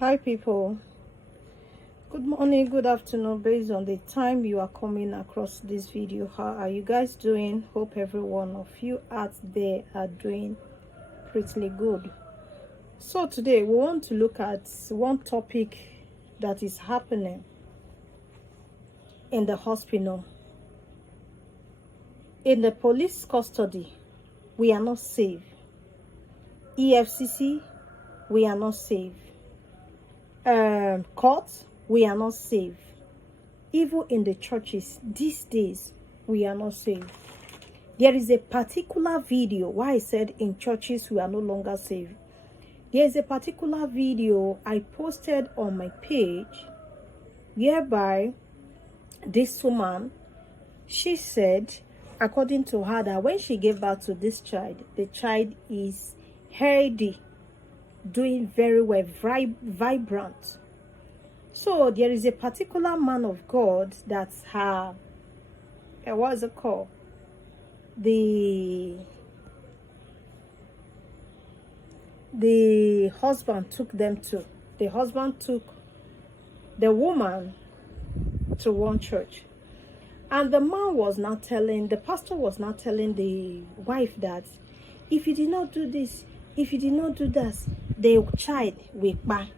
Hi people, good morning, good afternoon, based on the time you are coming across this video. How are you guys doing? Hope every one of you out there are doing pretty good. So today we want to look at one topic that is happening in the hospital. In the police custody, we are not safe. EFCC, we are not safe. Court, we are not safe. Even in the churches these days, we are not safe. There is a particular video why I said in churches we are no longer safe. There is a particular video I posted on my page whereby this woman, she said, according to her, that when she gave birth to this child, the child is healthy, doing very well, vibrant. So there is a particular man of God that's her, what is it called? The husband took them to. The husband took the woman to one church. And the man was not telling, the pastor was not telling the wife that if you did not do this, if you did not do that, the child will die.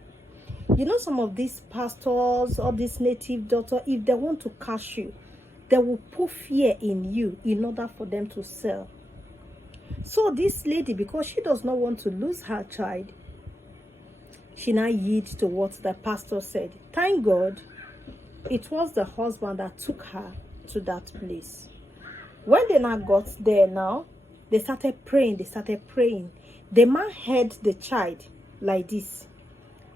You know, some of these pastors or these native doctors, if they want to catch you, they will put fear in you in order for them to sell. So this lady, because she does not want to lose her child, she now yields to what the pastor said. Thank God, it was the husband that took her to that place. When they now got there now, they started praying, The man held the child like this.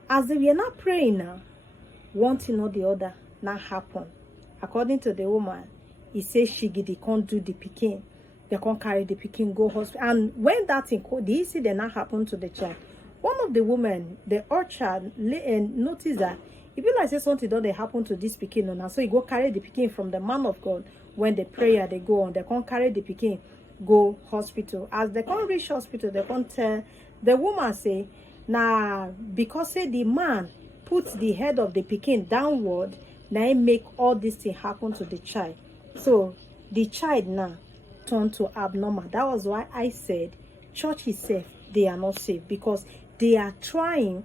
As they were not praying now, one thing or the other now happened. According to the woman, he says she can't do the pikin. They can't carry the pikin, go hospital. And when that thing, the incident now happened to the child, one of the women, the orchard, noticed that if you like say something don't they happen to this pikin now, so you go carry the pikin from the man of God. When the prayer they go on, they can't carry the pikin, go hospital. As they can't reach hospital, they can't tell the woman say, now because say the man puts the head of the pikin downward, now it make all this thing happen to the child. So the child now turned to abnormal. That was why I said church is safe. They are not safe because they are trying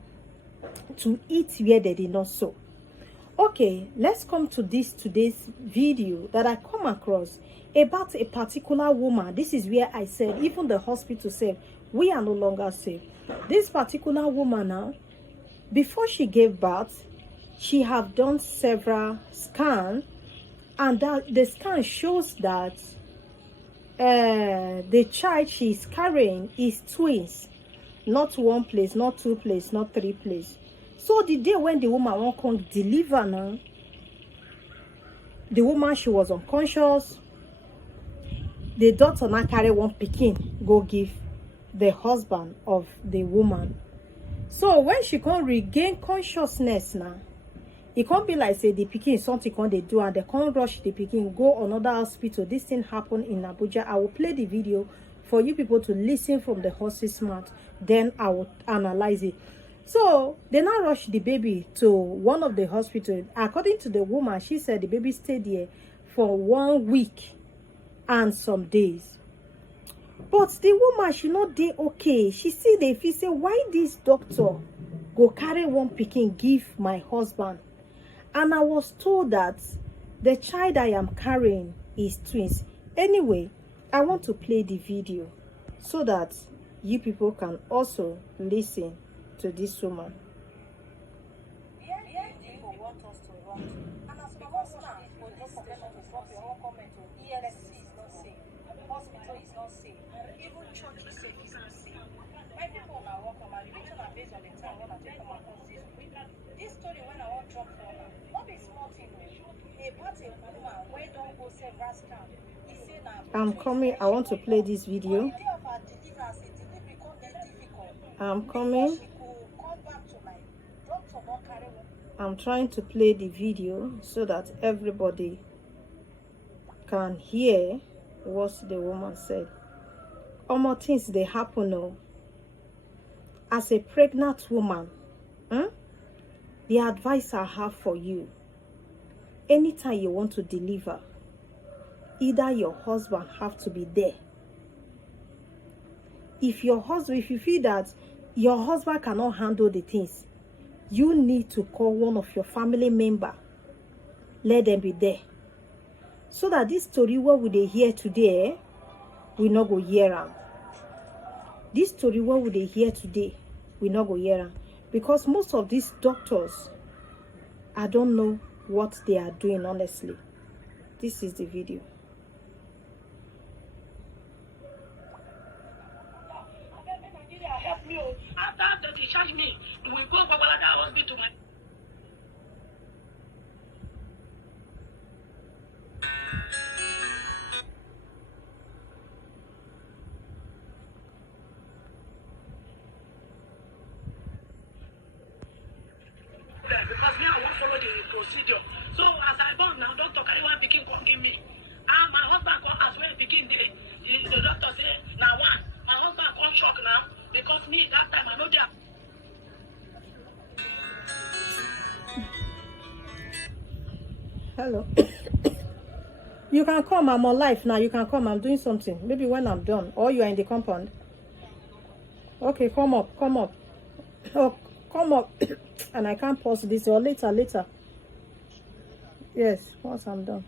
to eat where they did not sow. Okay, let's come to today's video that I come across about a particular woman. This is where I said even the hospital said we are no longer safe. This particular woman now, before she gave birth, she have done several scans, and that the scan shows that the child she is carrying is twins, not one place, not two place, not three place. So the day when the woman won't come deliver now, the woman, she was unconscious. The doctor now carry one pikin go give the husband of the woman. So when she can't regain consciousness now, it can't be like say the pikin something can't they do and they can't rush the pikin go another hospital. This thing happened in Abuja. I will play the video for you people to listen from the horse's mouth. Then I will analyze it. So they now rush the baby to one of the hospitals. According to the woman, she said the baby stayed there for 1 week and some days. But the woman, she not dey okay. She see the feel say, why this doctor go carry one pikin give my husband? And I was told that the child I am carrying is twins. Anyway, I want to play the video so that you people can also listen to this woman. This story when I want drop for her, not be small thing. About a woman where don't go several scams. He say now I'm coming. I want to play this video. the day of her deliverance, the delivery come difficult. I'm coming. She could come back to my doctor not carry one. I'm trying to play the video so that everybody can hear what the woman said. More things they happen now. As a pregnant woman, The advice I have for you, anytime you want to deliver, either your husband have to be there. If you feel that your husband cannot handle the things, you need to call one of your family member. Let them be there. So that this story what we dey hear today, we not go hear am. This story what we dey hear today, we not go hear am. Because most of these doctors, I don't know what they are doing, honestly. This is the video. Help me. After they discharge me, we go to Babalada hospital. Because me, I won't follow the procedure. So as I born now, doctor carry one pikin come give me. And my husband come as well pikin dey. The doctor say, now one. My husband come shock now because me that time I know they are. Hello. You can come. I'm on live now. You can come. I'm doing something. Maybe when I'm done. Or you are in the compound. Okay, come up. Come up. Oh, come up. And I can't pause this. Or later. Yes, once I'm done.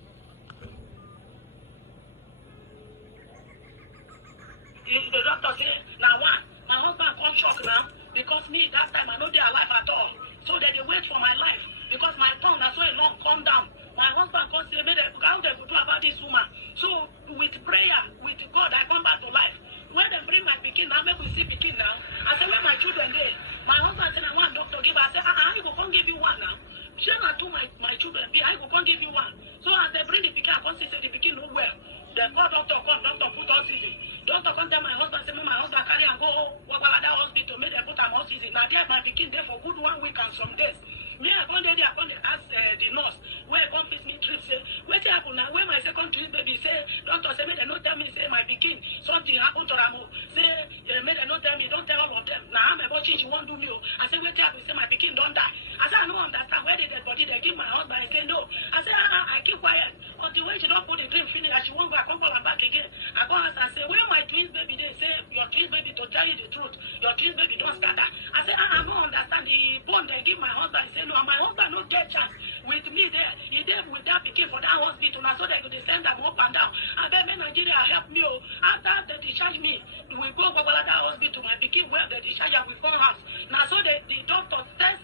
The doctor say, now one. My husband come shock now because me that time I know they are alive at all. So they wait for my life because my tongue has so long calm down. My husband come say, how they could do about this woman. So with prayer, with God, I come back to life. When they bring my pikin now, make we see pikin now. I say, where my children there? My husband said, I want doctor give. I say, I go come give you one now. Share not to my children be. I go come give you one. So as they bring the pikin, I come see say the pikin no well. The call doctor come, doctor put on season. Doctor come tell my husband, say, my husband carry and go Wabalada hospital, make them put am on season. Now there my pikin there for good 1 week and some days. Me, I come there, I come there, ask the nurse, where I come fix me trip, say, what happen now? Where my second twin baby say, doctor say, make them not tell me, say, my pikin, something happened to Ramo. Say, make them not tell me, don't tell all of them. Now I'm about change, she won't do me. I say, what happen? Say, my pikin don't die. I say, I don't understand where they dead body, they give my husband. I say, no. I say, I keep quiet. Until when she don't put the dream finish, and she won't go, I come call her back again. I go ask and say, where my twins baby, they say, your twins baby, to tell you the truth, your twins baby don't scatter. I say, I don't understand the bone they give my husband. He say, no, my husband no get chance with me there. He there with that pikin for that hospital. Now so they could send them up and down. I beg me Nigeria help me. After they discharge me, we go Babalada hospital. My pikin where they discharge and we come house. Now so the doctor test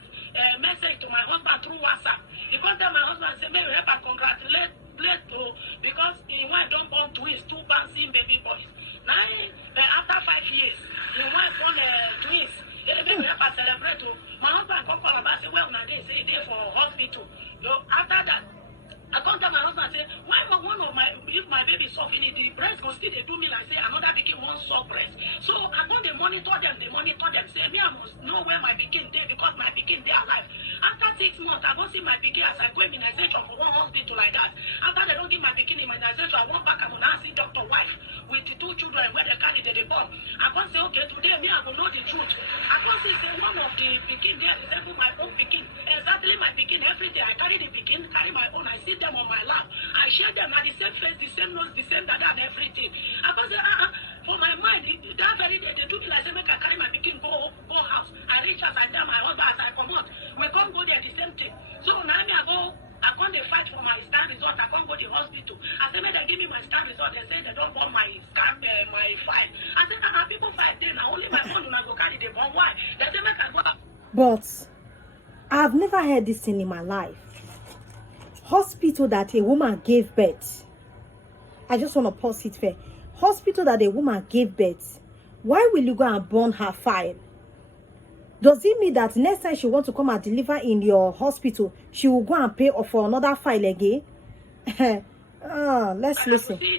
message to my husband through WhatsApp. He come tell my husband say, may we help and congratulate because he wife don't born twins, 2 bouncing baby boys. Now after 5 years, the wife born twins. They make me help and celebrate. My husband come call about say, well, now they say they for hospital. After that, I come tell my husband say, why one of my if my baby suffering, the breast go still they do me like say another pikin won't suck breast. So I go they monitor them, say me I must know where my pikin dey because my pikin dey alive. After 6 months, I go see my pikin as I go immunization for one hospital like that. After they don't give my pikin immunization, I went back and I see doctor wife with 2 children where they carry the born. I come say, okay, today me I go know the truth. I come say one of the pikin there resemble my own pikin. Exactly my pikin. Every day I carry the pikin, carry my own, I see them on my lap. I share them at the same face, the same nose, the same dada and everything. I come say, for my mind, that very day they do me like say make I carry my pikin go house. I reach out, I tell my husband as I come out, we can't go there the same thing. So now me I can't they fight for my scan result. I can't go to the hospital. I say, may they give me my scan result. They say they don't want my scan, my file. I say, people fight there now. Only my phone when I go carry the bomb. Why? They say, make I go. But I've never heard this thing in my life. Hospital that a woman gave birth. I just want to pause it there. Hospital that a woman gave birth. Why will you go and burn her file? Does it mean that next time she wants to come and deliver in your hospital, she will go and pay for another file again? Let's listen. See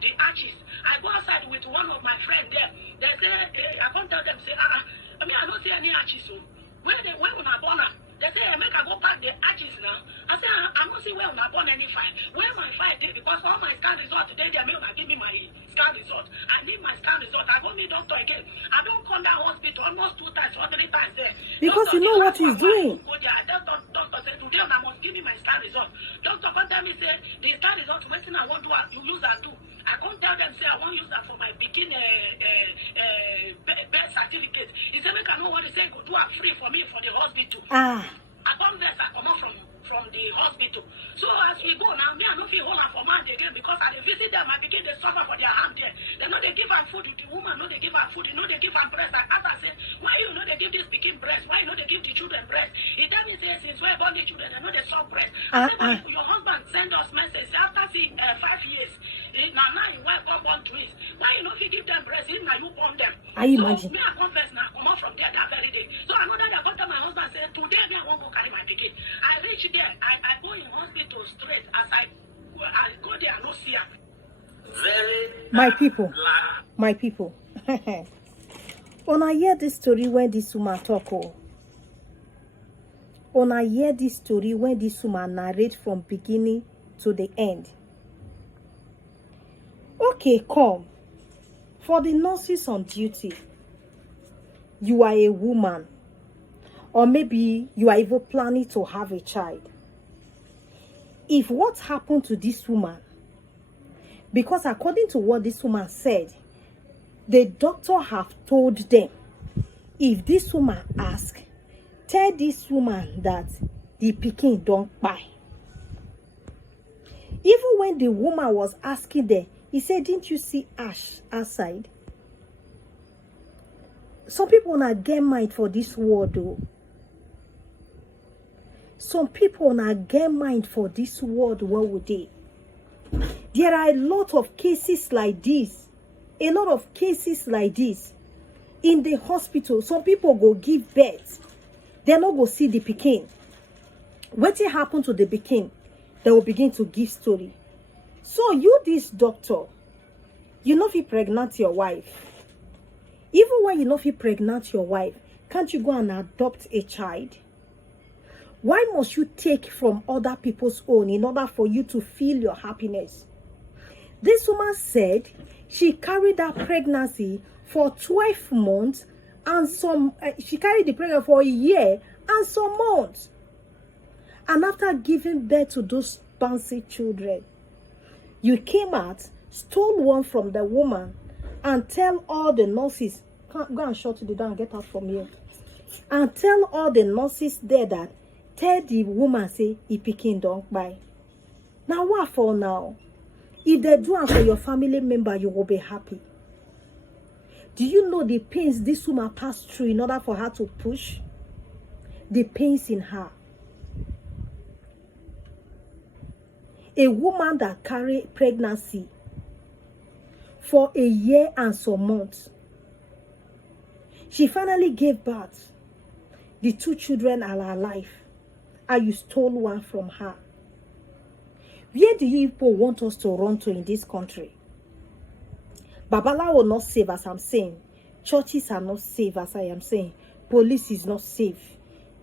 the arches. I go outside with one of my friends there. They say, I can't tell them, say, I don't see any arches. So when I born her, they say, make I go back the arches now. I say, I don't see where I born any file. Where my file did, because all my scan results today, they may give me my scan result. I need my scan result. I go meet doctor again. I don't come that hospital almost 2 times or 3 times there. Because Doctor, you know the what last he's one where I doing. go there, I tell doctor say today I must give me my scan result. Doctor come tell me say the scan result wetin I want to use that do. I can't tell them say I won't use that for my pikin birth certificate. He say make I know what he say go do it free for me for the hospital. Ah. I come there, I come out from the hospital. So as we go now, me I no fit hold her for man again because I dey visit them. I begin they suffer for their hand there. They know they give her food. The woman know they give her food. You know they give her breast. I ask her say, why you know they give this pikin breast? Why you know they give the children breast? He tell me say since we born the children, they know they suck breast. I say, but your husband send us message say, after 5 years. Now you wife come born twins. Why you know if you give them breast? If now you born them. I imagine. So me I confess now come out from there that very day. So I know that I got tell my husband say today me I won't go carry my pikin. I reach there. I go in hospital straight as I go there. I no see her. Very My people. When I hear this story when this woman talk, when I hear this story when this woman narrate from beginning to the end. Okay, come. For the nurses on duty, you are a woman. Or maybe you are even planning to have a child. If what happened to this woman, because according to what this woman said, the doctor have told them, if this woman ask, tell this woman that the pikin don't buy. Even when the woman was asking them, he said, didn't you see ash outside? Some people not get mind for this world though. Some people not get mind for this world. What would they? There are a lot of cases like this. A lot of cases like this. In the hospital, some people go give birth. They not go see the pikin. What happen to the pikin? They will begin to give story. So you, this doctor, you know if you pregnant your wife. Even when you know if you pregnant your wife, can't you go and adopt a child? Why must you take from other people's own in order for you to feel your happiness? This woman said she carried that pregnancy for 12 months and she carried the pregnancy for a year and some months. And after giving birth to those bouncy children, you came out, stole one from the woman, and tell all the nurses, go and shut the door and get out from here. And tell all the nurses there that, tell the woman, say, he pikin don't buy. Now what for now? If they do it for your family member, you will be happy. Do you know the pains this woman passed through in order for her to push? The pains in her. A woman that carried pregnancy for a year and some months. She finally gave birth. The 2 children are alive. And you stole one from her. Where do you people want us to run to in this country? Babalawo will not save, as I'm saying. Churches are not safe, as I am saying. Police is not safe.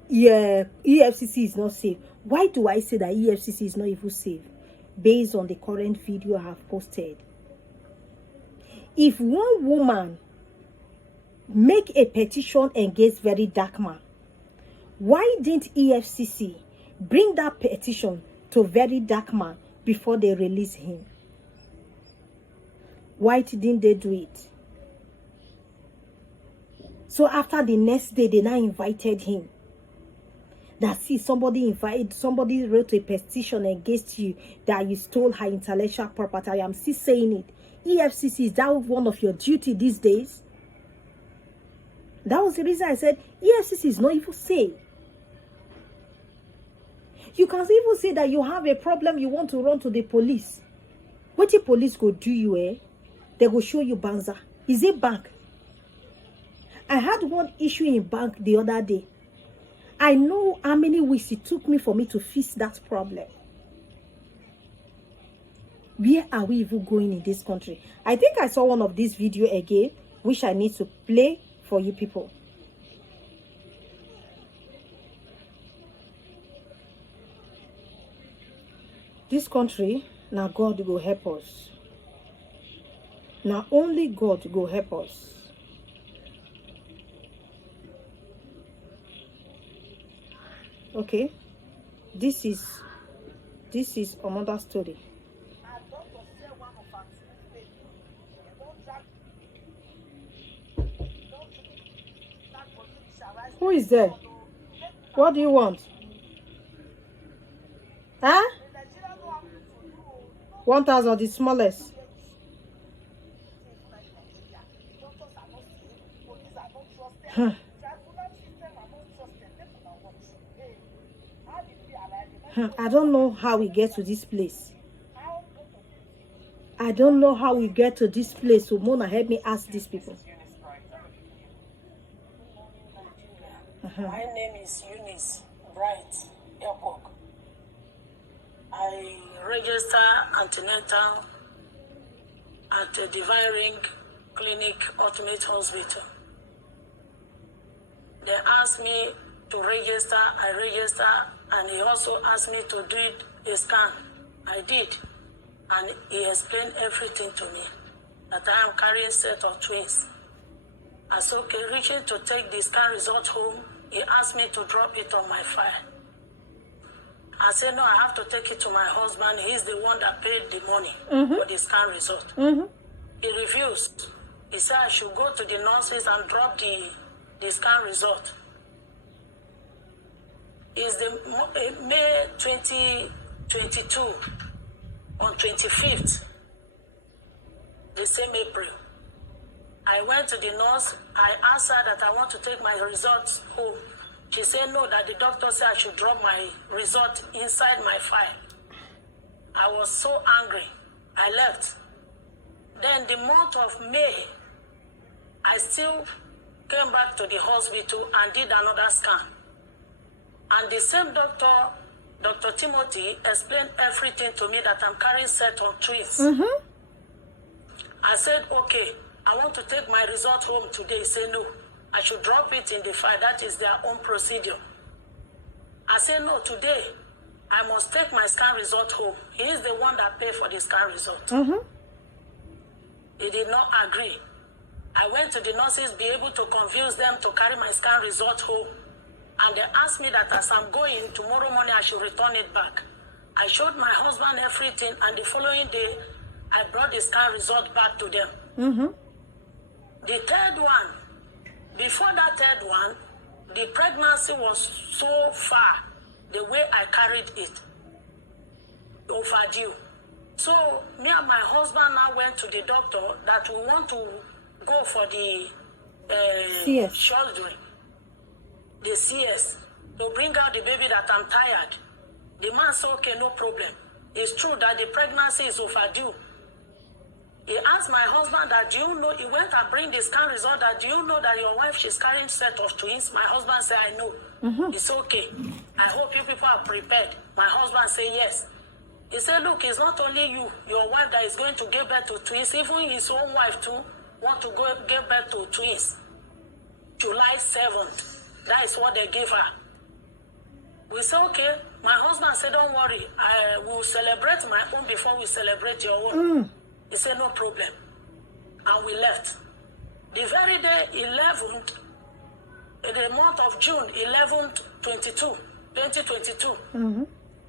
Yeah, EFCC is not safe. Why do I say that EFCC is not even safe? Based on the current video I have posted. If one woman make a petition against very dark man, why didn't EFCC bring that petition to very dark man before they release him? Why didn't they do it? So after the next day, they now invited him. That see, somebody wrote a petition against you that you stole her intellectual property. I am still saying it. EFCC, is that one of your duty these days? That was the reason I said EFCC is not even safe. You can even say that you have a problem, you want to run to the police. What the police go do you, eh? They go show you banza. Is it bank? I had one issue in bank the other day. I know how many weeks it took me for me to fix that problem. Where are we even going in this country? I think I saw one of these video again, which I need to play for you people. This country, now God will help us. Now only God go help us. Okay, this is another story. Who is there? What do you want? Huh? 1,000, the smallest. I don't know how we get to this place. I don't know how we get to this place. So Mona, help me ask these people. My name is Eunice Bright Airport. I register antenatal at the Divine Ring Clinic Ultimate Hospital. They asked me to register, I register, and he also asked me to do a scan. I did, and he explained everything to me, that I am carrying a set of twins. I said, okay, reaching to take the scan result home, he asked me to drop it on my file. I said, no, I have to take it to my husband. He's the one that paid the money for the scan result. He refused. He said I should go to the nurses and drop the scan result. It's the May 2022, on 25th, the same April. I went to the nurse. I asked her that I want to take my results home. She said no, that the doctor said I should drop my result inside my file. I was so angry. I left. Then the month of May, I still came back to the hospital and did another scan. And the same doctor, Dr. Timothy, explained everything to me, that I'm carrying set of twins. I said, okay, I want to take my result home today. He said, no, I should drop it in the file. That is their own procedure. I said, no, today I must take my scan result home. He is the one that paid for the scan result. He did not agree. I went to the nurses, be able to convince them to carry my scan result home. And they asked me that as I'm going, tomorrow morning I should return it back. I showed my husband everything, and the following day, I brought the scan result back to them. The third one, before that third one, the pregnancy was so far, the way I carried it, overdue. So me and my husband now went to the doctor that we want to go for the surgery, the CS, to bring out the baby, that I'm tired. The man said, okay, no problem. It's true that the pregnancy is overdue. He asked my husband that, do you know, he went and bring the scan result, that, do you know that your wife, she's carrying set of twins? My husband said, I know. It's okay. I hope you people are prepared. My husband said, yes. He said, look, it's not only you, your wife, that is going to give birth to twins. Even his own wife too want to go give birth to twins. July 7th. That is what they gave her. We said, okay. My husband said, don't worry. I will celebrate my own before we celebrate your own. He said, no problem. And we left. The very day, 11th, in the month of June, 11th, 2022,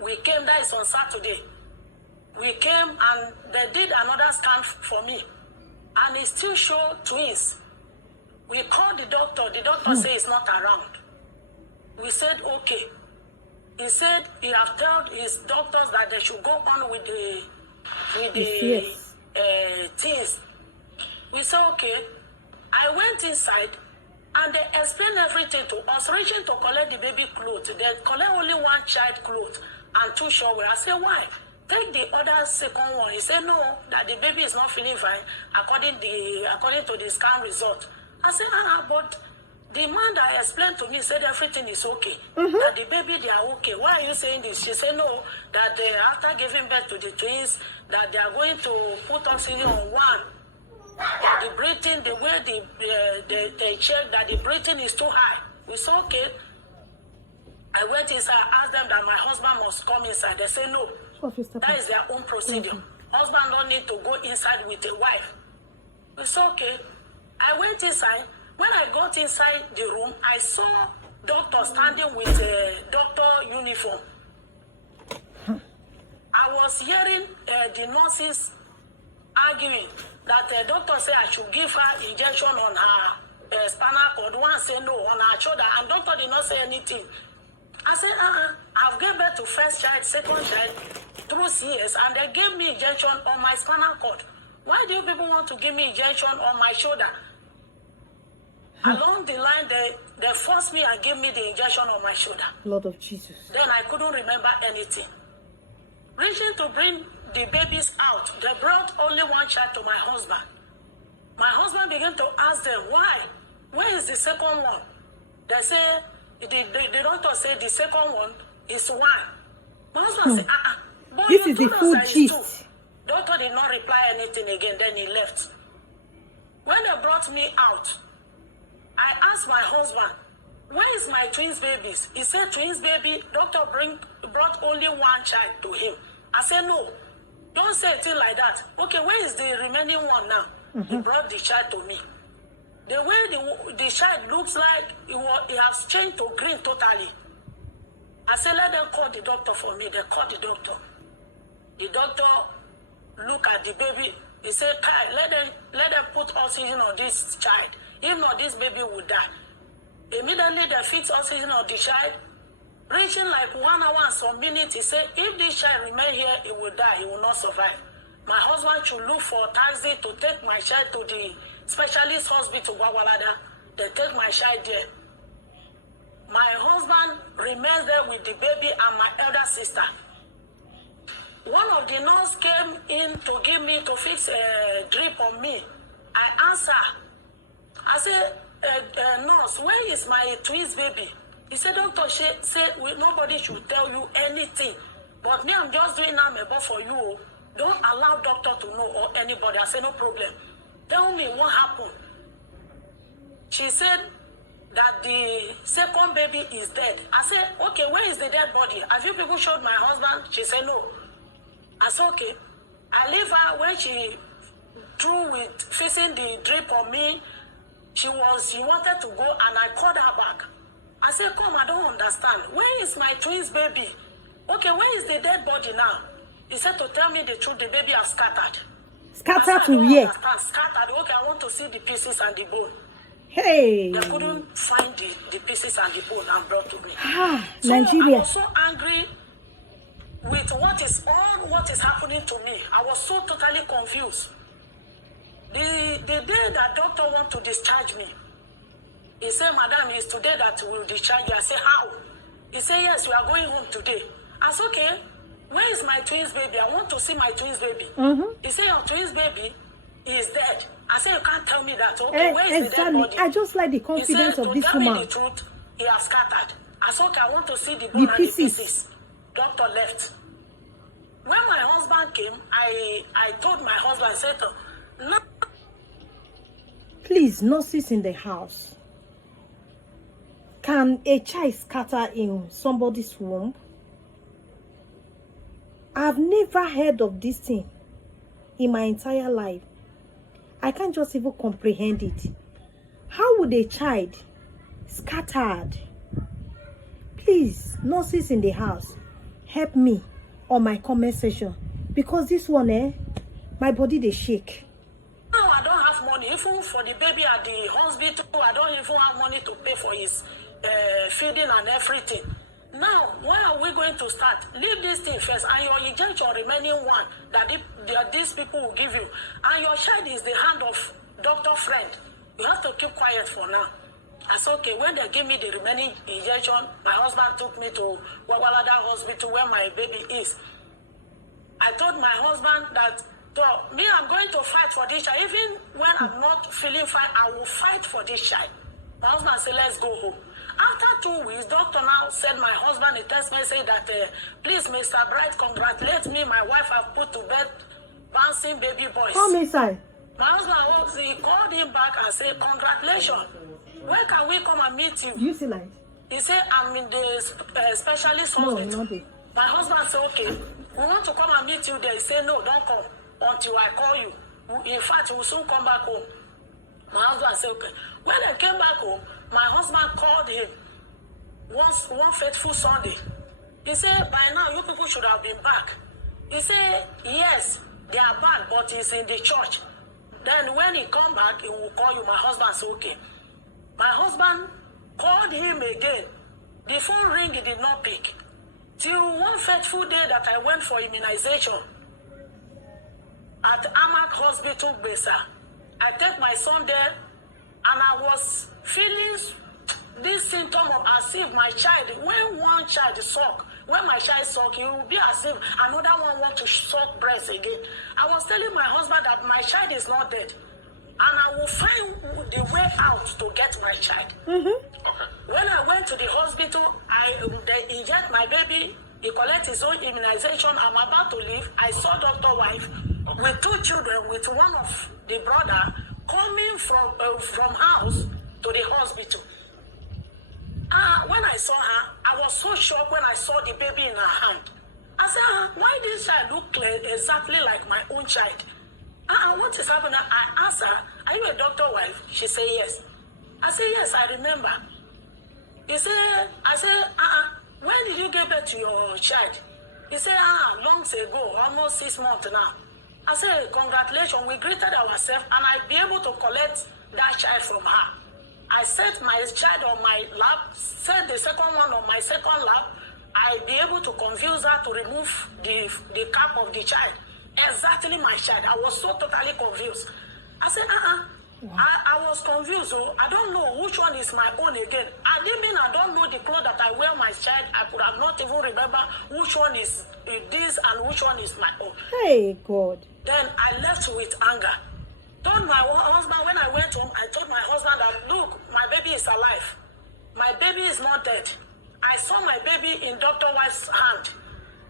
we came, that is on Saturday. We came and they did another scan for me. And it still showed twins. We called the doctor. The doctor said it's not around. We said, okay. He said he have told his doctors that they should go on with the things. We said, okay. I went inside and they explained everything to us, reaching to collect the baby clothes. They collect only one child clothes and 2 shower. I said, why? Take the other second one. He said, no, that the baby is not feeling fine according to the scan result. I said, but the man that explained to me said everything is okay. That the baby, they are okay. Why are you saying this? She said, no, that after giving birth to the twins, that they are going to put oxygen on one. That the breathing, the way they check, that the breathing is too high. We said, okay. I went inside, asked them that my husband must come inside. They said, no, that is their own procedure. Husband don't need to go inside with a wife. It's okay. I went inside. When I got inside the room, I saw doctor standing with a doctor uniform. I was hearing the nurses arguing that the doctor said I should give her injection on her spinal cord. One said no, on her shoulder, and doctor did not say anything. I said, I've given birth to first child, second child, through CS, and they gave me injection on my spinal cord. Why do you people want to give me injection on my shoulder? Along the line, they forced me and gave me the injection on my shoulder. Lord of Jesus. Then I couldn't remember anything. Reaching to bring the babies out, they brought only one child to my husband. My husband began to ask them, why? Where is the second one? They say, the doctor said the second one is one. My husband said, boy, this is the full gist. Doctor did not reply anything again, then he left. When they brought me out, I asked my husband, where is my twins babies? He said, twins baby, doctor brought only one child to him. I said, no, don't say a thing like that. Okay, where is the remaining one now? He brought the child to me. The way the child looks like, it has changed to green totally. I said, let them call the doctor for me. They called the doctor. The doctor looked at the baby. He said, Kai, let them put oxygen on this child. If not, this baby will die. Immediately, they fix oxygen on the child. Reaching like 1 hour and some minutes, he said, if this child remain here, he will die. He will not survive. My husband should look for a taxi to take my child to the specialist hospital, Gwagwalada. They take my child there. My husband remains there with the baby and my elder sister. One of the nurses came in to fix a drip on me. I answer. I said, nurse, where is my twins baby? He said, doctor said nobody should tell you anything. But me, I'm just doing now for you. Don't allow doctor to know or anybody. I said, no problem. Tell me what happened. She said that the second baby is dead. I said, okay, where is the dead body? Have you people showed my husband? She said, no. I said, okay. I leave her when she through with fixing the drip on me. She wanted to go and I called her back. I said, come, I don't understand. Where is my twins baby? Okay, where is the dead body now? He said to tell me the truth, the baby has scattered. Scattered to where? Scattered. Okay, I want to see the pieces and the bone. Hey. They couldn't find the pieces and the bone and brought to me. So Nigeria. I was so angry with what is happening to me. I was so totally confused. The day that doctor want to discharge me, he said, madam, it's today that we will discharge you. I said, how? He said, yes, we are going home today. I said, okay, where is my twins baby? I want to see my twins baby. He said, your twins baby is dead. I said, you can't tell me that. Okay, where is the dead body? I just like the confidence of this woman. He said, to tell me the truth, he has scattered. I said, okay, I want to see the bone and the pieces. Doctor left. When my husband came, I told my husband, I said, no. Please, nurses in the house. Can a child scatter in somebody's womb? I've never heard of this thing in my entire life. I can't just even comprehend it. How would a child scattered? Please, nurses in the house, help me on my comment section. Because this one, my body they shake. Now I don't have money. Even for the baby at the hospital, I don't even have money to pay for his feeding and everything. Now, when are we going to start? Leave this thing first, and your injection remaining one that these people will give you. And your child is the hand of doctor friend. You have to keep quiet for now. I said, okay, when they give me the remaining injection, my husband took me to Wawalada Hospital where my baby is. I told my husband that, me, I'm going to fight for this child. Even when I'm not feeling fine, I will fight for this child. My husband said, let's go home. After 2 weeks, doctor now sent my husband a text message that, please, Mr. Bright, congratulate me. My wife have put to bed bouncing baby boys. Come inside. My husband, he called him back and said, congratulations. When can we come and meet you? You see light? He said, I'm in the specialist hospital. No, my husband said, okay, we want to come and meet you there. He said, no, don't come until I call you. In fact, we'll soon come back home. My husband said, okay. When I came back home, my husband called him one fateful Sunday. He said, by now, you people should have been back. He said, yes, they are back, but he's in the church. Then when he come back, he will call you. My husband said, okay. My husband called him again. The phone ring, he did not pick. Till one fateful day that I went for immunization at Amak Hospital, Besa. I take my son there, and I was feeling this symptom of as if my child, when one child suck, when my child suck, it will be as if another one want to suck breast again. I was telling my husband that my child is not dead, and I will find the way out to get my child. Mm-hmm. Okay. When I went to the hospital, they inject my baby. He collect his own immunization. I'm about to leave. I saw Dr. Wife with two children, with one of the brother coming from house to the hospital. When I saw her, I was so shocked when I saw the baby in her hand. I said, why this child look exactly like my own child? What is happening? I asked her, are you a Dr. Wife? She said, yes. I said, yes, I remember. I said, when did you give birth to your child? He said, long ago, almost 6 months now. I said, congratulations, we greeted ourselves, and I'll be able to collect that child from her. I set my child on my lap, set the second one on my second lap. I'll be able to convince her to remove the cap of the child. Exactly my child. I was so totally confused. I said, I was confused. So I don't know which one is my own again. I didn't mean I don't know the clothes that I wear my child. I could have not even remember which one is this and which one is my own. Hey, God. Then I left with anger. Told my husband, when I went home, I told my husband that, look, my baby is alive. My baby is not dead. I saw my baby in Dr. Wife's hand.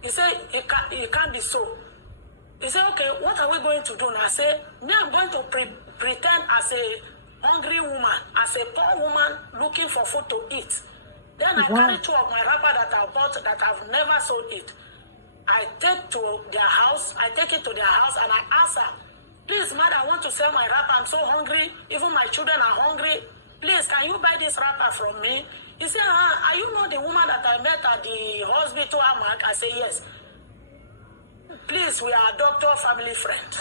He said, it can't be so. He said, okay, what are we going to do now? I said, me, I'm going to pretend as a hungry woman, as a poor woman looking for food to eat. Then I carry 2 of my wrapper that I bought that I've never sold it. I take it to their house, and I ask her, please, mother, I want to sell my wrapper. I'm so hungry. Even my children are hungry. Please, can you buy this wrapper from me? He said, are you not the woman that I met at the hospital, Amak? I said, yes. Please, we are doctor family friend.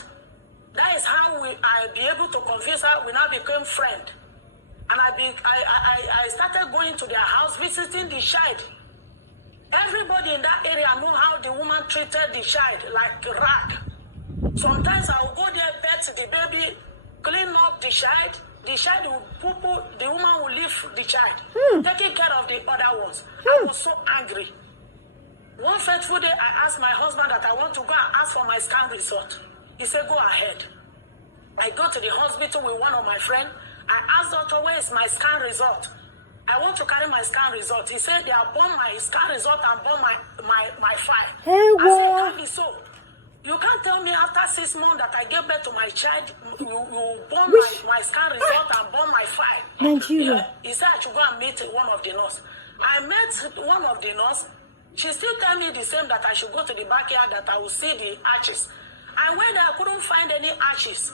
That is how I'll be able to convince her. We now became friend. And I started going to their house, visiting the child. Everybody in that area know how the woman treated the child, like a rag. Sometimes I will go there, pet the baby, clean up the child. The child will poo-poo, the woman will leave the child, taking care of the other ones. I was so angry. One fateful day, I asked my husband that I want to go and ask for my scan result. He said, go ahead. I go to the hospital with one of my friends. I asked doctor, where is my scan result? I want to carry my scan result. He said, they have bought my scan result and bought my file. Hey, I said, it can't be so. You can't tell me after 6 months that I gave birth to my child, you bought my scan result and bought my file. Nigeria. He said I should go and meet one of the nurses. I met one of the nurses. She still tell me the same, that I should go to the backyard, that I will see the arches. I went there, I couldn't find any arches.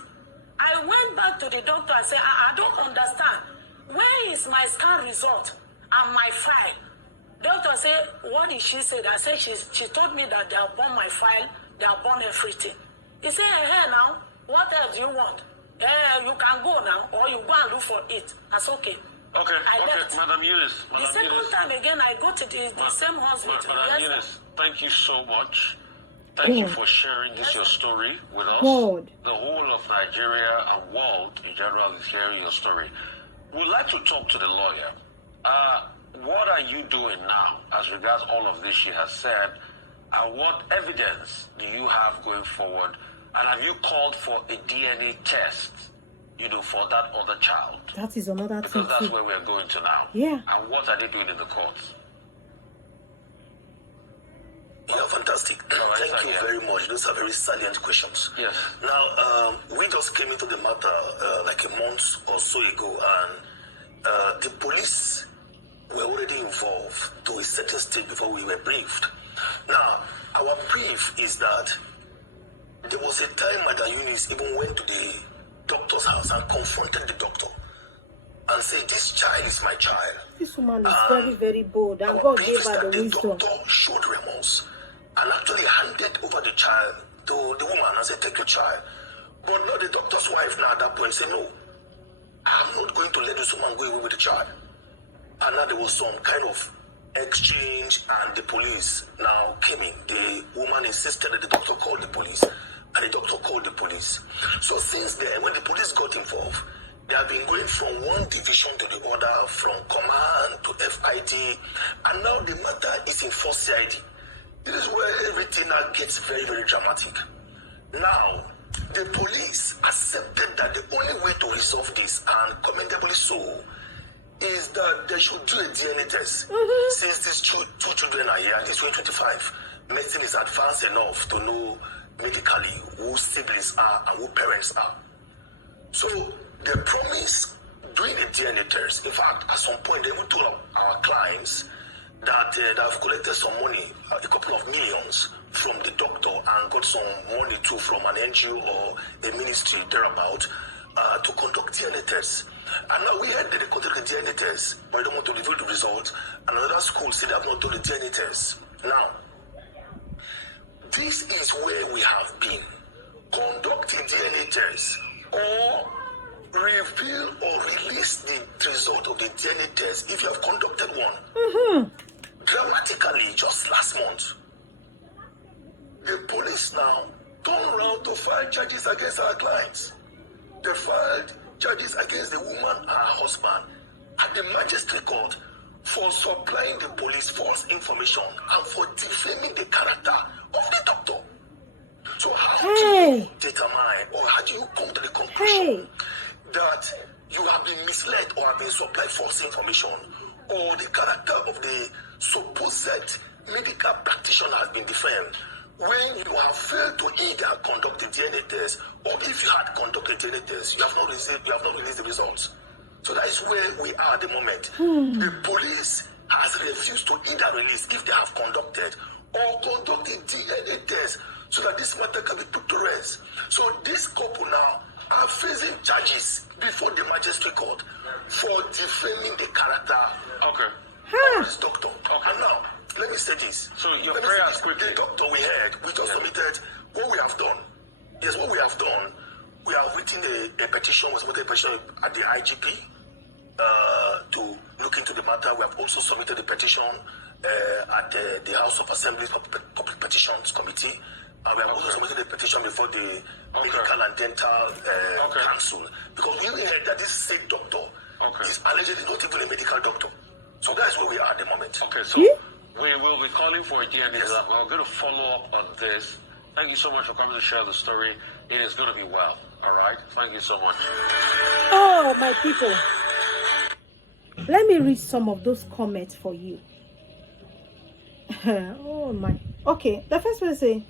I went back to the doctor and said, I don't understand. Where is my scan result and my file? Doctor said, what did she say? I said, she told me that they have bought my file, they have bought everything. He said, hey, now, what else do you want? You can go now, or you go and look for it. That's okay. Okay, Madam Eunice. The second time again, I go to the same hospital. Madam Eunice, thank you so much. Thank you for sharing your story with us. God. The whole of Nigeria and world in general is hearing your story. We'd like to talk to the lawyer. What are you doing now as regards all of this she has said? And what evidence do you have going forward? And have you called for a DNA test, for that other child? That is another thing. Because that's where we're going to now. Yeah. And what are they doing in the courts? Yeah, fantastic. Thank you very much. Those are very salient questions. Yes. Now, we just came into the matter like a month or so ago, and the police were already involved to a certain stage before we were briefed. Now, our brief is that There was a time Madam Eunice even went to the doctor's house and confronted the doctor and said, this child is my child. This woman is very, very bold, and Our God belief gave is her that the the wisdom. doctor showed remorse and actually handed over the child to the woman and said, take your child. But now the doctor's wife now at that point said, no, I'm not going to let this woman go away with the child. And now there was some kind of exchange, and the police now came in. The woman insisted that the doctor called the police, and the doctor called the police. So since then, when the police got involved, they have been going from one division to the other, from command to FID, and now the matter is in 4 CID. This is where everything now gets very, very dramatic. Now, the police accepted that the only way to resolve this, and commendably so, is that they should do a DNA test. Since these two children are here, at least 25, medicine is advanced enough to know medically who siblings are and who parents are. So they promise doing a DNA test. In fact, at some point, they even told our clients that they have collected some money, a couple of millions, from the doctor, and got some money too from an NGO or a ministry thereabout to conduct DNA tests. And now we heard that they conducted the DNA tests, but I don't want to reveal the results. And another school said they have not done the DNA tests. Now, this is where we have been conducting DNA tests, or reveal or release the result of the DNA test if you have conducted one. Dramatically, just last month, the police now turned around to file charges against our clients. They filed charges against the woman and her husband at the magistrate court for supplying the police false information and for defaming the character of the doctor. So how do you determine, or how do you come to the conclusion that you have been misled or have been supplied false information, or the character of the supposed medical practitioner has been defamed, when you have failed to either conduct the DNA test, or if you had conducted DNA test, you have not released the results. So that is where we are at the moment. The police has refused to either release if they have conducted or conducted DNA test, so that this matter can be put to rest. So this couple now are facing charges before the magistrate court for defaming the character of this doctor. And now, let me say this. So your prayers quickly. The doctor we heard, we just submitted what we have done. Yes, what we have done, we have written a petition, we submitted a petition at the IGP to look into the matter. We have also submitted a petition at the House of Assembly's Public Petitions Committee. And we have also submitted a petition before the Medical and Dental Council, because we even heard that this sick doctor is allegedly not even a medical doctor. So that is where we are at the moment. Okay, so we will be calling for a DNA. Yes. We're going to follow up on this. Thank you so much for coming to share the story. It is going to be well. All right? Thank you so much. Oh, my people. Let me read some of those comments for you. Oh, my. Okay, the first one say,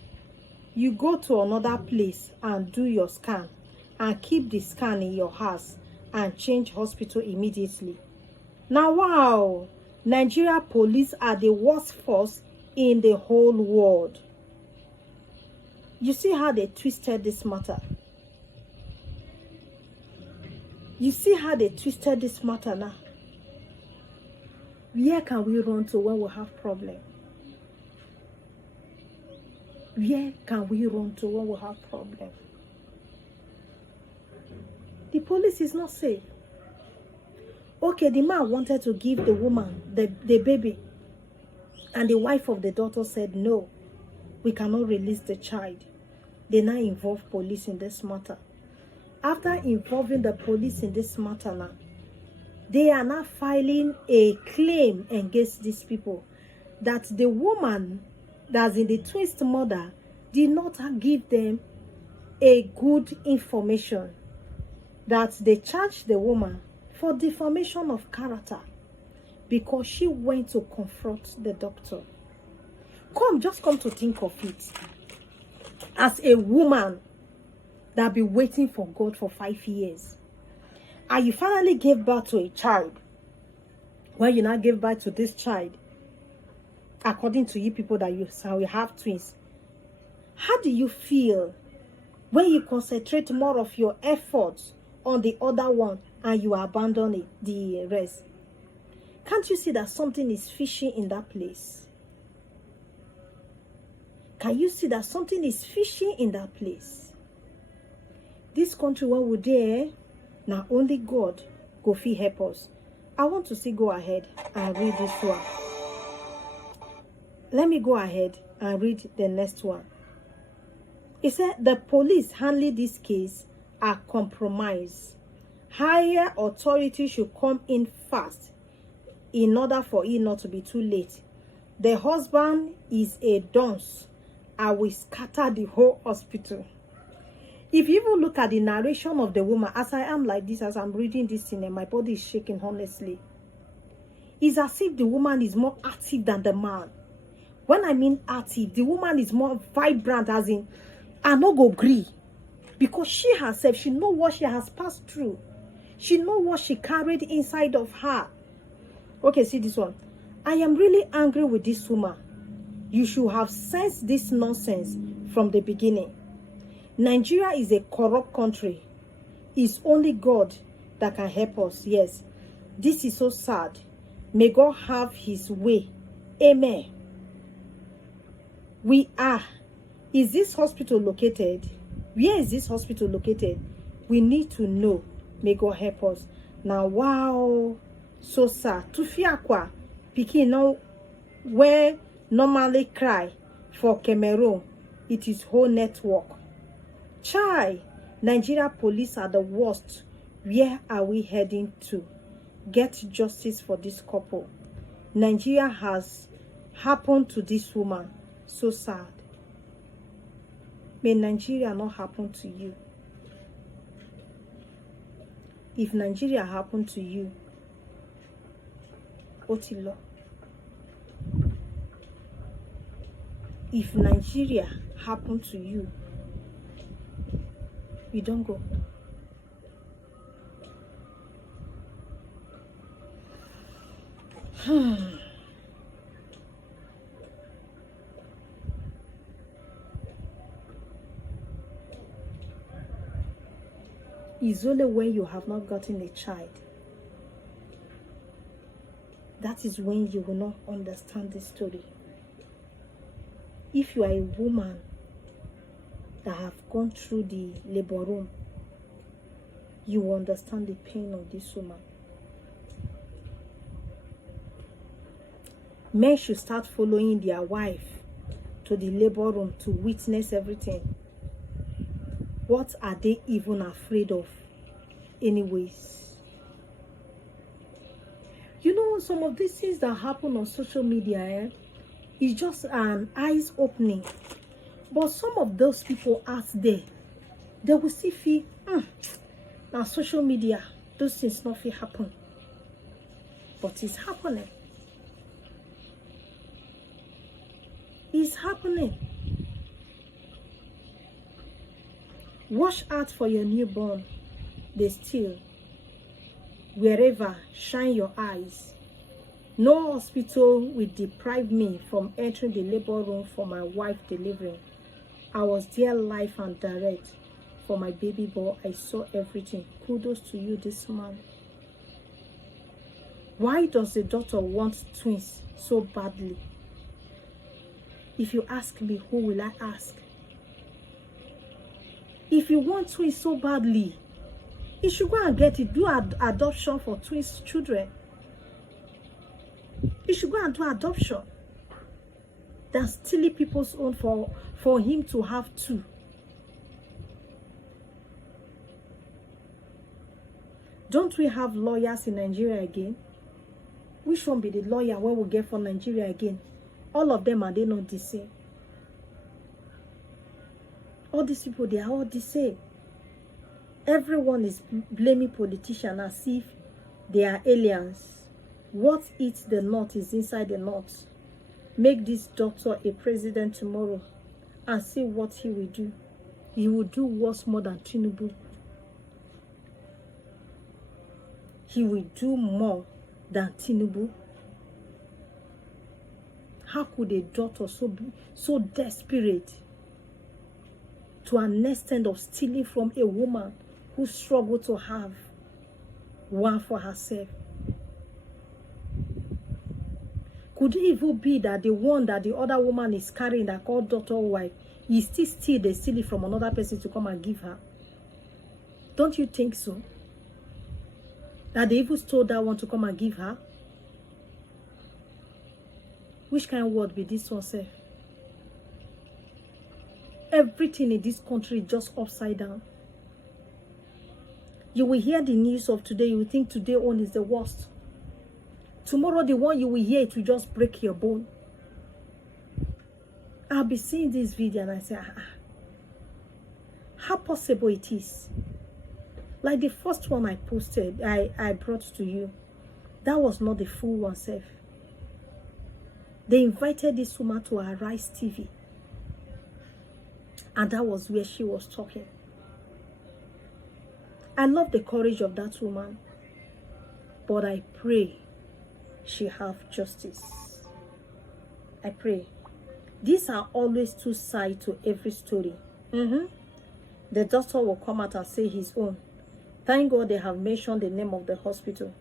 you go to another place and do your scan and keep the scan in your house and change hospital immediately. Now, wow, Nigeria police are the worst force in the whole world. You see how they twisted this matter? You see how they twisted this matter now? Where can we run to when we have problem? Where can we run to when we have problem? The police is not safe. Okay, the man wanted to give the woman the baby, and the wife of the daughter said, no, we cannot release the child. They now involve police in this matter. After involving the police in this matter now, they are now filing a claim against these people that the woman that's in the twins mother did not give them a good information, that they charged the woman for defamation of character because she went to confront the doctor. Just come to think of it. As a woman that been waiting for God for 5 years, and you finally gave birth to a child. When you now gave birth to this child, according to you people that you have twins, how do you feel When you concentrate more of your efforts on the other one and you abandon it, the rest. Can't you see that something is fishy in that place? Can you see that something is fishy in that place? This country where we're there, now only God go fit help us. I want to see, go ahead and read this one. Let me go ahead and read the next one. It said the police handling this case are compromised. Higher authority should come in fast in order for it not to be too late. The husband is a dunce and will scatter the whole hospital. If you even look at the narration of the woman, as I am like this, as I'm reading this thing, and my body is shaking, honestly. It's as if the woman is more active than the man. When I mean active, the woman is more vibrant, as in, I no go agree. Because she herself, she know what she has passed through. She know what she carried inside of her. Okay, see this one. I am really angry with this woman. You should have sensed this nonsense from the beginning. Nigeria is a corrupt country. It's only God that can help us. Yes, this is so sad. May God have his way. Amen. Is this hospital located? Where is this hospital located? We need to know. May God help us. Now, wow, so sad. Tufiakwa, pikin now, where normally cry for Cameroon, it is whole network. Chai, Nigeria police are the worst. Where are we heading to? Get justice for this couple. Nigeria has happened to this woman. So sad. May Nigeria not happen to you. If Nigeria happened to you, Otilo. If Nigeria happened to you, you don't go. It's only when you have not gotten a child. That is when you will not understand the story. If you are a woman that have gone through the labor room, you will understand the pain of this woman. Men should start following their wife to the labor room to witness everything. What are they even afraid of anyways? You know, some of these things that happen on social media is just an eyes opening. But some of those people out there, they will still feel, now social media, those things not feel happen. But it's happening. It's happening. Watch out for your newborn. They still, wherever, shine your eyes. No hospital will deprive me from entering the labor room for my wife delivering. I was there live and direct for my baby boy. I saw everything. Kudos to you, this man. Why does the daughter want twins so badly? If you ask me, who will I ask? If you want twins so badly, you should go and get it. Do adoption for twins children. You should go and do adoption than stealing people's own for him to have two. Don't we have lawyers in Nigeria again? Which one be the lawyer where we get for Nigeria again? All of them, are they not the same? All these people, they are all the same. Everyone is blaming politicians as if they are aliens. What eats the nut is inside the nut. Make this doctor a president tomorrow and see what he will do. He will do worse more than Tinubu. He will do more than Tinubu. How could a daughter so desperate to an extent of stealing from a woman who struggled to have one for herself? Could it even be that the one that the other woman is carrying, that called daughter or wife, is still they steal it from another person to come and give her? Don't you think so? That they even stole that one to come and give her? Which kind of word be this one, sir? Everything in this country is just upside down. You will hear the news of today, you will think today one is the worst. Tomorrow the one you will hear, it will just break your bone. I'll be seeing this video and I say, how possible it is? Like the first one I posted, I brought to you, that was not the full one, self. They invited this woman to Arise TV. And that was where she was talking. I love the courage of that woman. But I pray she have justice. I pray. These are always two sides to every story. The doctor will come out and say his own. Thank God they have mentioned the name of the hospital.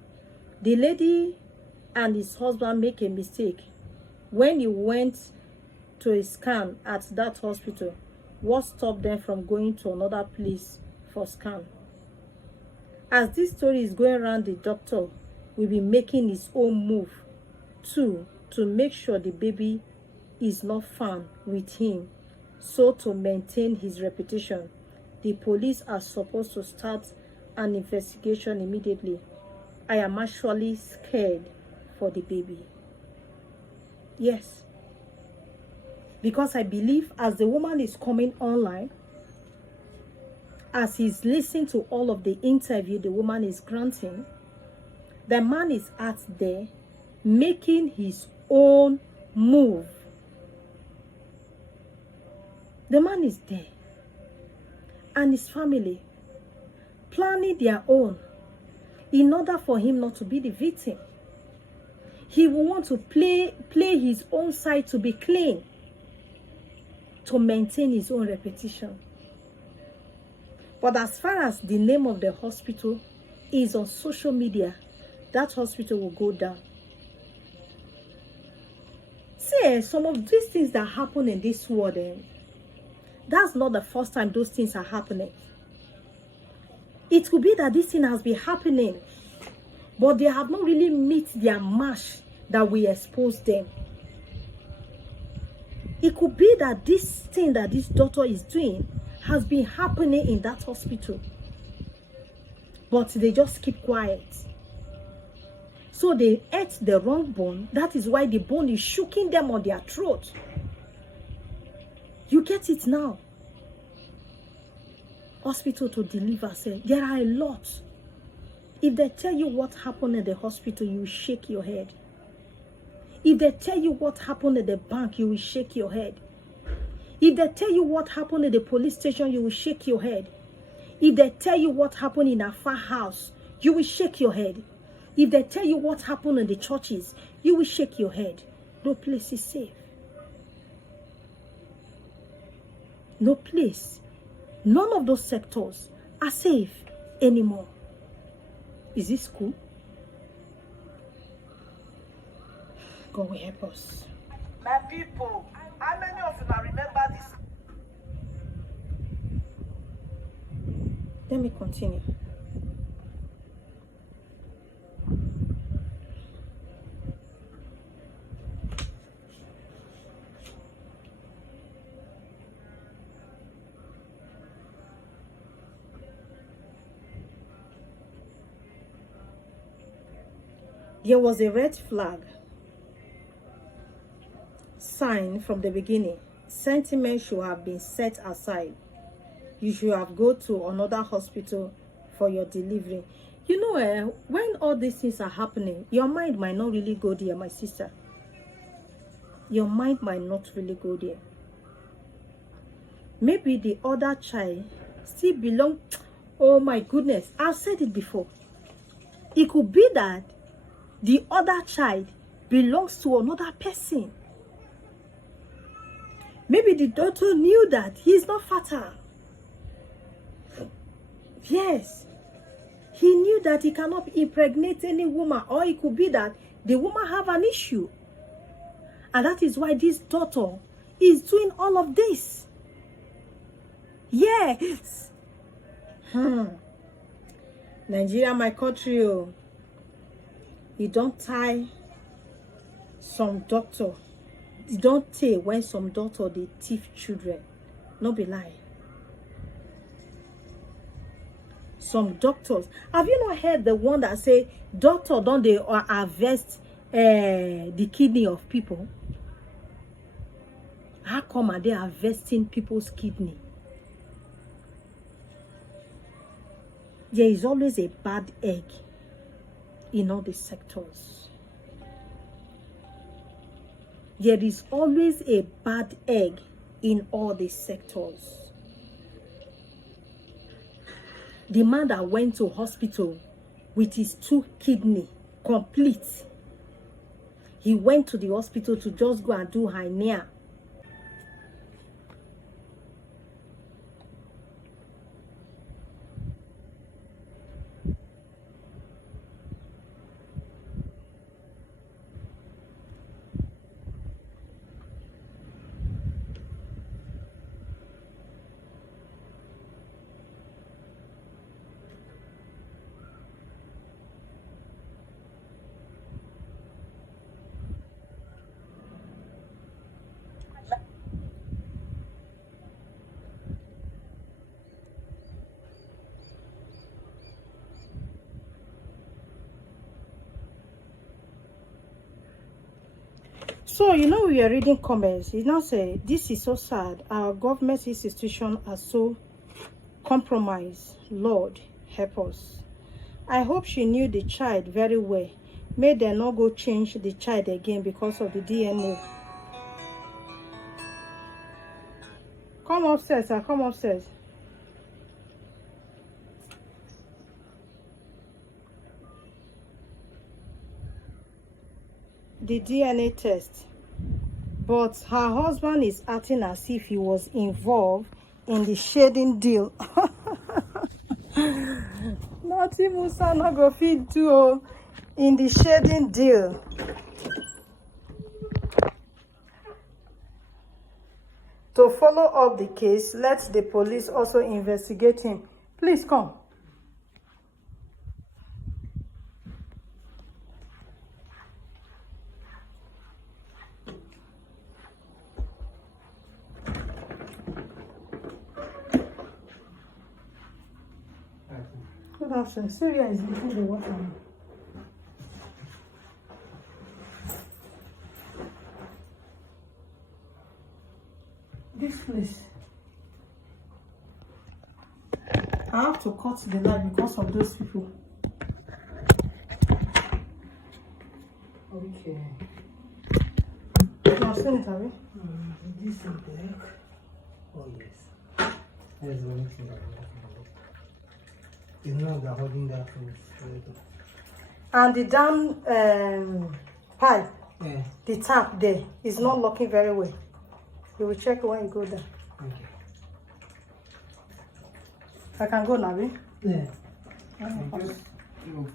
The lady and his husband make a mistake. When he went to a scan at that hospital, what stopped them from going to another place for scan? As this story is going around, the doctor will be making his own move too, to make sure the baby is not found with him. So to maintain his reputation, the police are supposed to start an investigation immediately. I am actually scared for the baby. Yes. Because I believe as the woman is coming online, as he's listening to all of the interview the woman is granting, the man is out there making his own move. The man is there. And his family planning their own in order for him not to be the victim. He will want to play his own side to be clean, to maintain his own reputation. But as far as the name of the hospital is on social media, that hospital will go down. See, some of these things that happen in this world, that's not the first time those things are happening. It could be that this thing has been happening, but they have not really met their match that we expose them. It could be that this thing that this daughter is doing has been happening in that hospital, but they just keep quiet. So they ate the wrong bone. That is why the bone is shaking them on their throat. You get it now? Hospital to deliver, say, there are a lot. If they tell you what happened in the hospital, you will shake your head. If they tell you what happened at the bank, you will shake your head. If they tell you what happened at the police station, you will shake your head. If they tell you what happened in a far house, you will shake your head. If they tell you what happened in the churches, you will shake your head. No place is safe. No place. None of those sectors are safe anymore. Is this cool? God will help us. My people, how many of you now remember this? Let me continue. There was a red flag sign from the beginning. Sentiment should have been set aside. You should have go to another hospital for your delivery. You know, when all these things are happening, your mind might not really go there, my sister. Your mind might not really go there. Maybe the other child still belong. Oh my goodness, I've said it before. It could be that the other child belongs to another person. Maybe the daughter knew that he is not fertile. Yes. He knew that he cannot impregnate any woman, or it could be that the woman have an issue. And that is why this daughter is doing all of this. Yes. Nigeria, my country, oh. You don't tie some doctor. You don't tell when some doctor they thief children. No be lie. Some doctors. Have you not heard the one that say doctor don't they harvest the kidney of people? How come are they harvesting people's kidney? There is always a bad egg in all the sectors. There is always a bad egg in all the sectors. The man that went to hospital with his 2 kidney complete, he went to the hospital to just go and do hernia. So, you know, we are reading comments. You now say, this is so sad. Our government institutions are so compromised. Lord, help us. I hope she knew the child very well. May they not go change the child again because of the DNA. Come upstairs, sir. Come upstairs. The DNA test. But her husband is acting as if he was involved in the shading deal. Nothing Musa not go fit do in the shading deal. To follow up the case, let the police also investigate him. Please come. Good afternoon. Syria is leaking the water now. This place. I have to cut the light because of those people. Okay. You have seen it, have you? This is black. Oh yes. There's one thing that it's not that holding that food. And the damn pipe, Yeah. the tap there, is not locking very well. You will check when you go there. Okay. I can go now, eh? Yeah. I just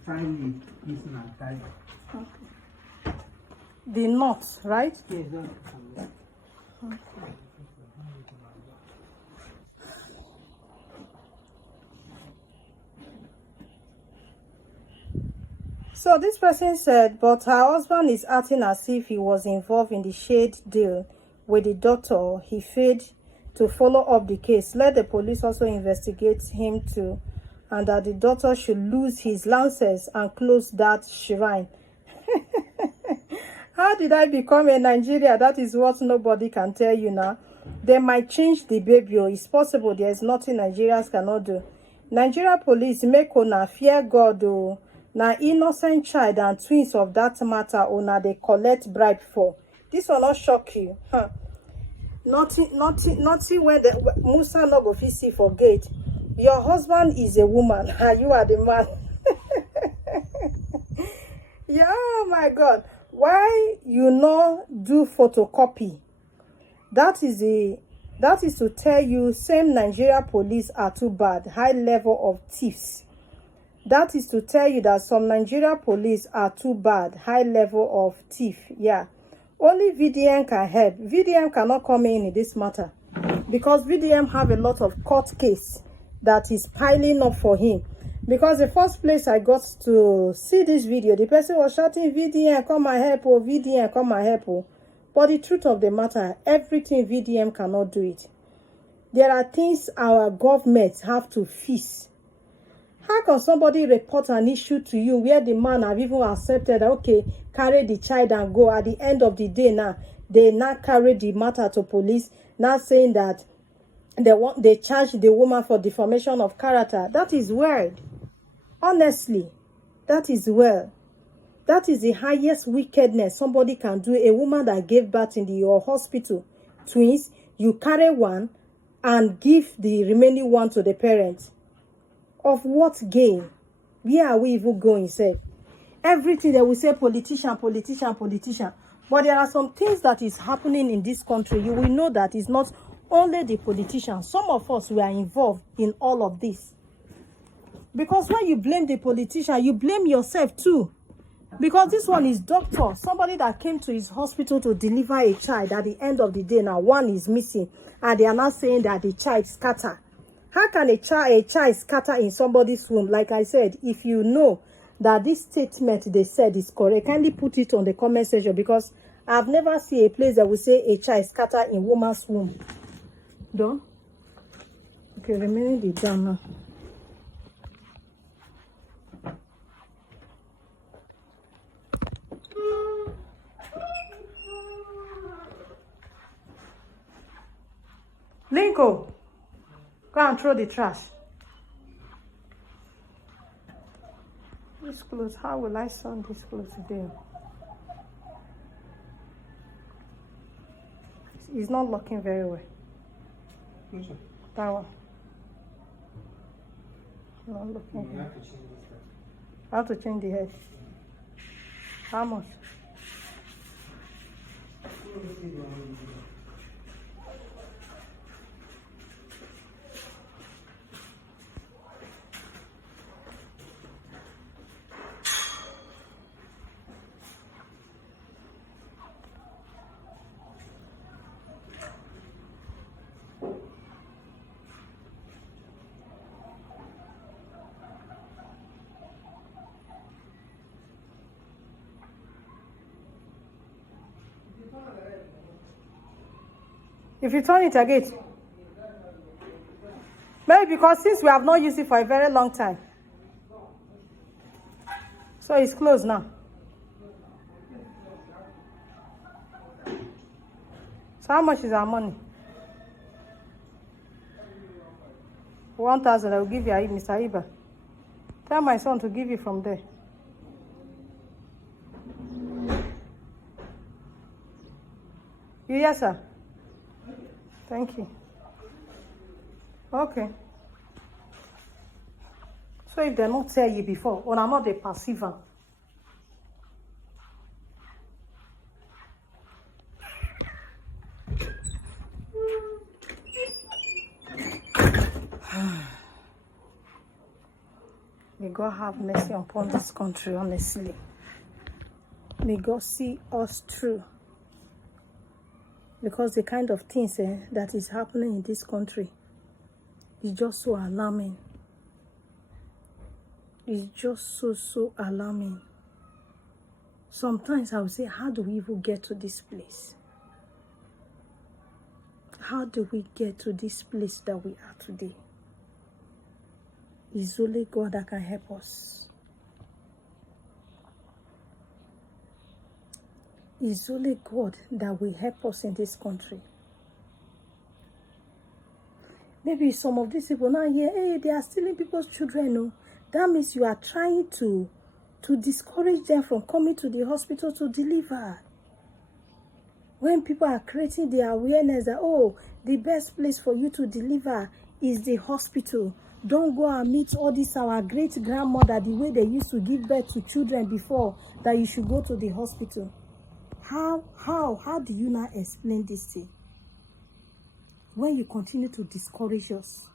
find it using a type. Okay. The knots, right? Yes, that. So this person said, but her husband is acting as if he was involved in the shade deal with the doctor. He failed to follow up the case. Let the police also investigate him too, and that the doctor should lose his lances and close that shrine. How did I become a Nigeria? That is what nobody can tell you now. They might change the baby. It's possible. There is nothing Nigerians cannot do. Nigeria police make una fear God. Oh. Now innocent child and twins of that matter. Oh, now they collect bribe for. This will not shock you. Huh? Nothing when the Musa no go fit see for gate. Your husband is a woman and you are the man. Yeah, oh my God. Why you not do photocopy? That is the That is to tell you, same Nigeria police are too bad. High level of thieves. That is to tell you that some Nigeria police are too bad. High level of thief. Yeah. Only VDM can help. VDM cannot come in this matter. Because VDM have a lot of court case that is piling up for him. Because the first place I got to see this video, the person was shouting, VDM, come and help, oh, VDM, come and help, oh. But the truth of the matter, everything VDM cannot do it. There are things our government have to fix. How can somebody report an issue to you where the man have even accepted, okay, carry the child and go? At the end of the day now, they now carry the matter to police, now saying that they charge the woman for defamation of character. That is weird. Honestly, that is weird. That is the highest wickedness somebody can do. A woman that gave birth in your hospital, twins, you carry one and give the remaining one to the parents. Of what gain? Where are we even going, say? Everything that we say, politician, politician, politician. But there are some things that is happening in this country. You will know that it's not only the politicians. Some of us were involved in all of this. Because when you blame the politician, you blame yourself too. Because this one is doctor, somebody that came to his hospital to deliver a child. At the end of the day, now one is missing, and they are not saying that the child scatter. How can a child scatter in somebody's womb? Like I said, if you know that this statement they said is correct, kindly put it on the comment section, because I've never seen a place that will say a child scatter in woman's womb. Done? Okay, remaining the done now. Linko, go and throw the trash. This clothes, how will I sun this clothes today? It's not looking very well. That one. Not looking good. I have to change the head. How much? If you turn it again, maybe because since we have not used it for a very long time, so it's closed now. So how much is our money? 1,000. I will give you, Mr. Iba. Tell my son to give you from there. Yes, sir. Thank you. Okay. So if they not tell you before, or I'm not the passive. May God have mercy upon this country, honestly. May God see us through. Because the kind of things that is happening in this country is just so alarming. It's just so alarming. Sometimes I would say, how do we even get to this place? How do we get to this place that we are today? It's only God that can help us. It's only God that will help us in this country. Maybe some of these people now here, hey, they are stealing people's children. No? That means you are trying to discourage them from coming to the hospital to deliver. When people are creating the awareness that, oh, the best place for you to deliver is the hospital. Don't go and meet all this our great-grandmother, the way they used to give birth to children before, that you should go to the hospital. How do you now explain this thing? when you continue to discourage us?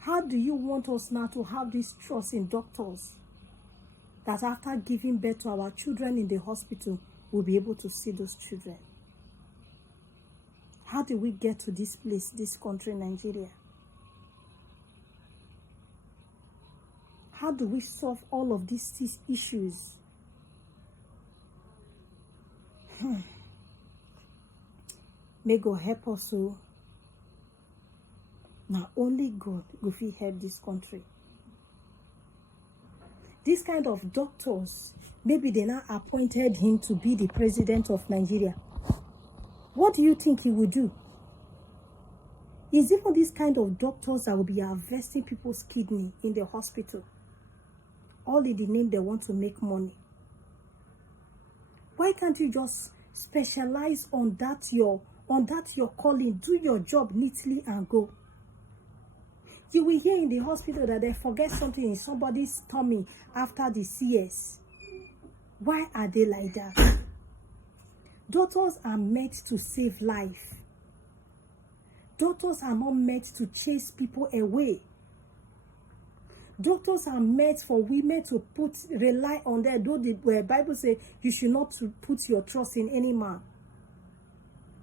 How do you want us now to have this trust in doctors that after giving birth to our children in the hospital, we'll be able to see those children? How do we get to this place, this country, Nigeria? How do we solve all of these issues? May God help us. So now only God will help this country. This kind of doctors, maybe they now appointed him to be the president of Nigeria. What do you think he will do? Is even this kind of doctors that will be harvesting people's kidney in the hospital, all in the name they want to make money? Why can't you just specialize on that your calling, do your job neatly and go? You will hear in the hospital that they forget something in somebody's tummy after the CS. Why are they like that? Doctors are meant to save life. Doctors are not meant to chase people away. Doctors are meant for women to rely on them. Though the Bible says you should not put your trust in any man.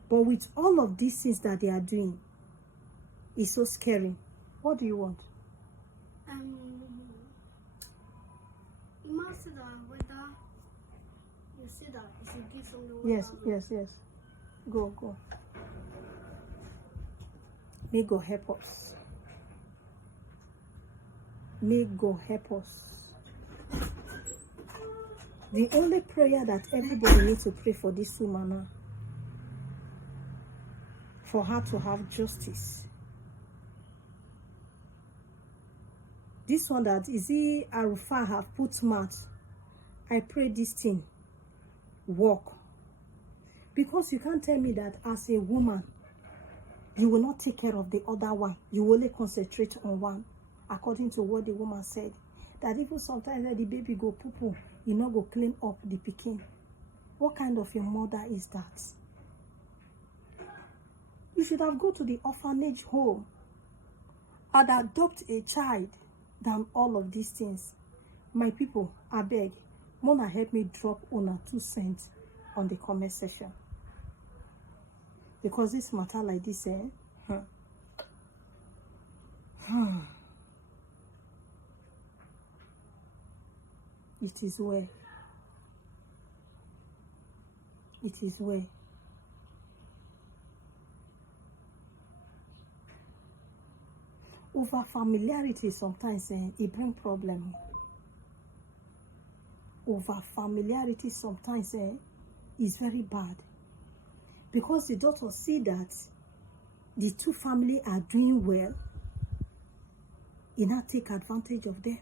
But with all of these things that they are doing, it's so scary. What do you want? You must say that whether you say that you should give some. Yes. Go. May God help us. May God help us. The only prayer that everybody needs to pray for this woman now, for her to have justice. This one that Arufa have put mouth. I pray this thing work. Because you can't tell me that as a woman, you will not take care of the other one. You will only concentrate on one. According to what the woman said. That even sometimes the baby go poo-poo, you not go clean up the pikin. What kind of a mother is that? You should have gone to the orphanage home and adopt a child than all of these things. My people, I beg, Mona help me drop on 2 cents on the comment section. Because this matter like this, it is well. It is well. Over familiarity sometimes it brings problem. Over familiarity sometimes is very bad. Because the doctor see that the two families are doing well, he now take advantage of them.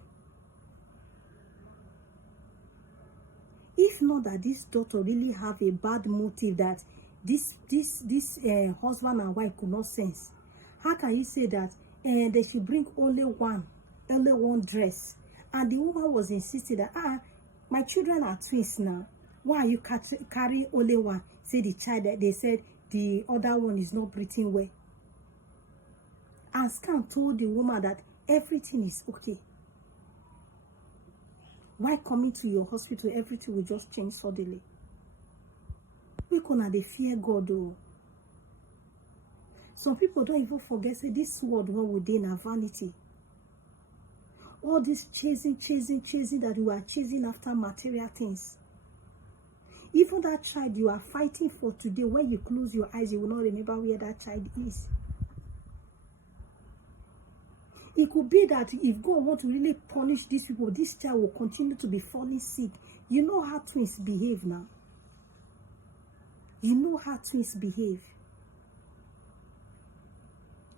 If not that this daughter really have a bad motive that this husband and wife could not sense, how can you say that they should bring only one dress? And the woman was insisting that my children are twins now. Why are you carrying only one? Say the child that they said the other one is not breathing well. And Scam told the woman that everything is okay. Why coming to your hospital, everything will just change suddenly? We gonna they fear God though. Some people don't even forget, say this word what within a vanity. All this chasing that you are chasing after material things. Even that child you are fighting for today, when you close your eyes, you will not remember where that child is. It could be that if God wants to really punish these people, this child will continue to be falling sick. You know how twins behave now. You know how twins behave.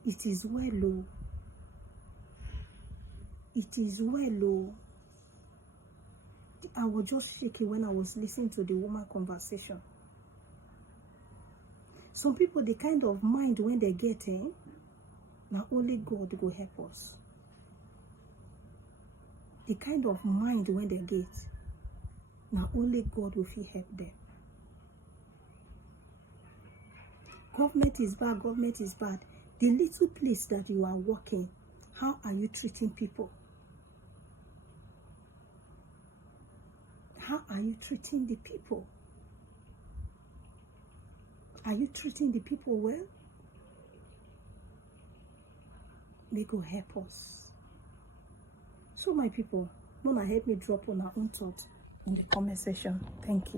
It is well, oh. It is well, oh. I was just shaking when I was listening to the woman conversation. Some people, the kind of mind when they get now only God will help us. The kind of mind when they get, now only God will help them. government is bad, government is bad. The little place that you are working, how are you treating people? How are you treating the people? Are you treating the people well? May God help us. So my people, Mona, help me drop on our own thoughts in the comment section. Thank you.